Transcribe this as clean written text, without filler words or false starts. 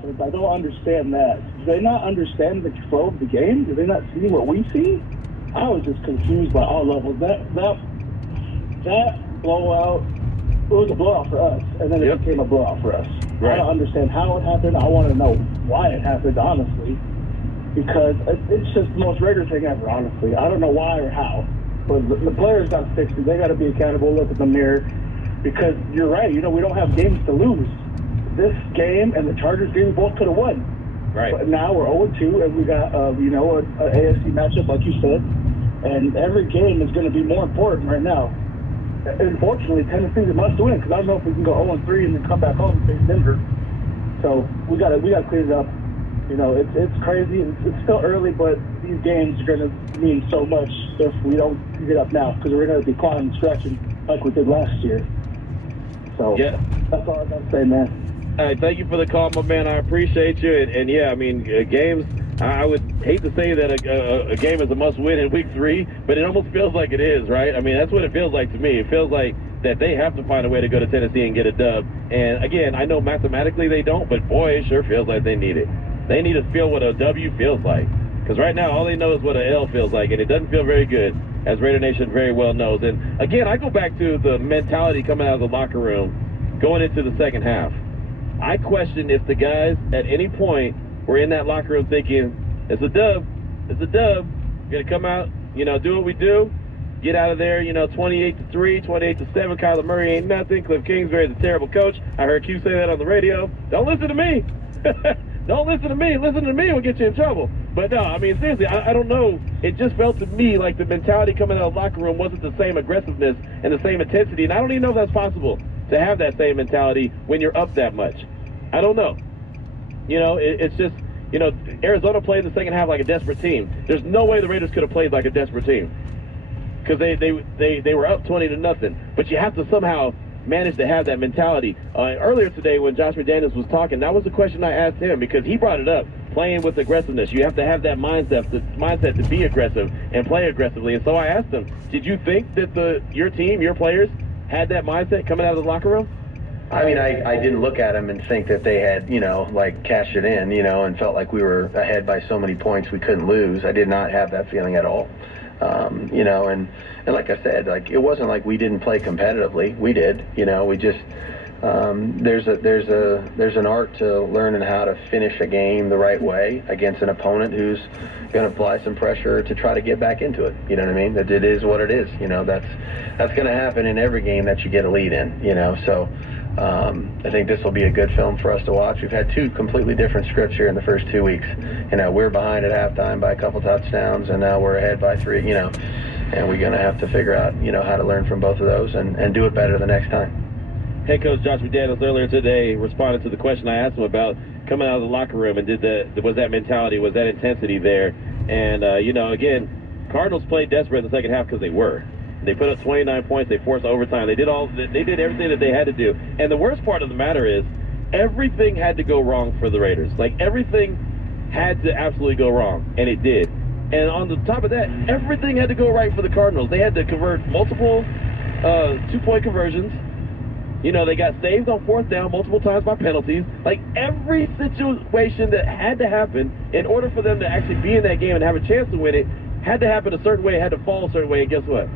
offense. I don't understand that. Do they not understand the flow of the game? Do they not see what we see? I was just confused by all levels. That blowout, it was a blowout for us, and then it became a blowout for us. Right. I don't understand how it happened. I want to know why it happened, honestly, because it's just the most Raider thing ever, honestly. I don't know why or how, but the players got to fix it. They got to be accountable, look at the mirror, because you're right. We don't have games to lose. This game and the Chargers game, we both could have won. Right. But now we're 0-2, and we got, an AFC matchup, like you said, and every game is going to be more important right now. Unfortunately, Tennessee's a must-win, because I don't know if we can go 0-3 and then come back home and face Denver. So we got to clean it up. It's crazy. It's still early, but these games are going to mean so much if we don't get up now, because we're going to be clawing and stretching like we did last year. So that's all I got to say, man. All right, thank you for the call, my man. I appreciate you. And yeah, I mean, games, I would hate to say that a game is a must-win in week 3, but it almost feels like it is, right? I mean, that's what it feels like to me. It feels like that they have to find a way to go to Tennessee and get a dub. And again, I know mathematically they don't, but boy, it sure feels like they need it. They need to feel what a W feels like. Because right now, all they know is what an L feels like, and it doesn't feel very good, as Raider Nation very well knows. And again, I go back to the mentality coming out of the locker room going into the second half. I question if the guys at any point were in that locker room thinking, it's a dub, we're going to come out, do what we do, get out of there, 28-3, 28-7, Kyler Murray ain't nothing, Cliff Kingsbury's a terrible coach. I heard Q say that on the radio. Don't listen to me. Don't listen to me. Listen to me will get you in trouble. But no, I mean, seriously, I don't know. It just felt to me like the mentality coming out of the locker room wasn't the same aggressiveness and the same intensity, and I don't even know if that's possible to have that same mentality when you're up that much. I don't know. It's just, Arizona played in the second half like a desperate team. There's no way the Raiders could have played like a desperate team because they were up 20-0. But you have to somehow manage to have that mentality. Earlier today when Josh McDaniels was talking, that was the question I asked him because he brought it up, playing with aggressiveness. You have to have that mindset to be aggressive and play aggressively. And so I asked him, did you think that your team, your players, had that mindset coming out of the locker room? I mean, I didn't look at them and think that they had, cashed it in, and felt like we were ahead by so many points we couldn't lose. I did not have that feeling at all. And like I said, it wasn't like we didn't play competitively. We did, we just, there's an art to learning how to finish a game the right way against an opponent who's going to apply some pressure to try to get back into it. You know what I mean? That it is what it is. That's going to happen in every game that you get a lead in, so. I think this will be a good film for us to watch. We've had 2 completely different scripts here in the first 2 weeks. We're behind at halftime by a couple touchdowns, and now we're ahead by 3, and we're going to have to figure out, how to learn from both of those and do it better the next time. Head coach Josh McDaniels earlier today responded to the question I asked him about coming out of the locker room and was that mentality, was that intensity there? And, again, Cardinals played desperate in the second half because they were. They put up 29 points. They forced overtime. They did everything that they had to do. And the worst part of the matter is everything had to go wrong for the Raiders. Everything had to absolutely go wrong, and it did. And on the top of that, everything had to go right for the Cardinals. They had to convert multiple 2-point conversions. They got saved on 4th down multiple times by penalties. Every situation that had to happen in order for them to actually be in that game and have a chance to win it had to happen a certain way. It had to fall a certain way. And guess what?